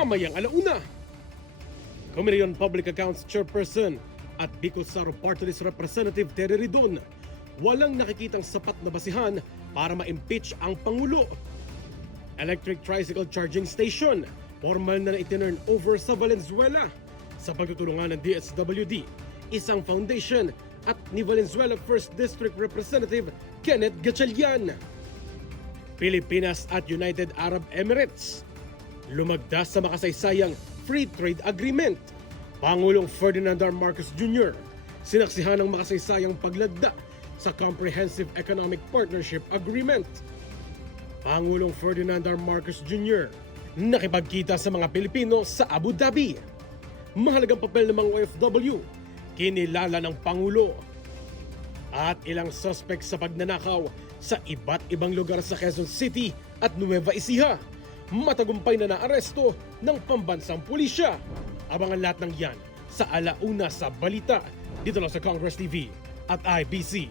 mamayang alauna. Committee on Public Accounts Chairperson at Bicol Saro Party List Representative Terry Ridon, walang nakikitang sapat na basihan para ma-impeach ang Pangulo. Electric tricycle charging station, formal na itinurn over sa Valenzuela sa pagtutulungan ng DSWD, isang foundation at ni Valenzuela 1st District Representative Kenneth Gatchalian. Pilipinas at United Arab Emirates, lumagda sa makasaysayang Free Trade Agreement. Pangulong Ferdinand R. Marcos Jr. sinaksihan ng makasaysayang paglagda sa Comprehensive Economic Partnership Agreement. Pangulong Ferdinand R. Marcos Jr. nakipagkita sa mga Pilipino sa Abu Dhabi. Mahalagang papel ng mga OFW, kinilala ng Pangulo. At ilang suspect sa pagnanakaw sa iba't ibang lugar sa Quezon City at Nueva Ecija, matagumpay na naaresto ng pambansang pulisya. Abangan lahat ng yan sa alauna sa balita dito lang sa Congress TV at IBC.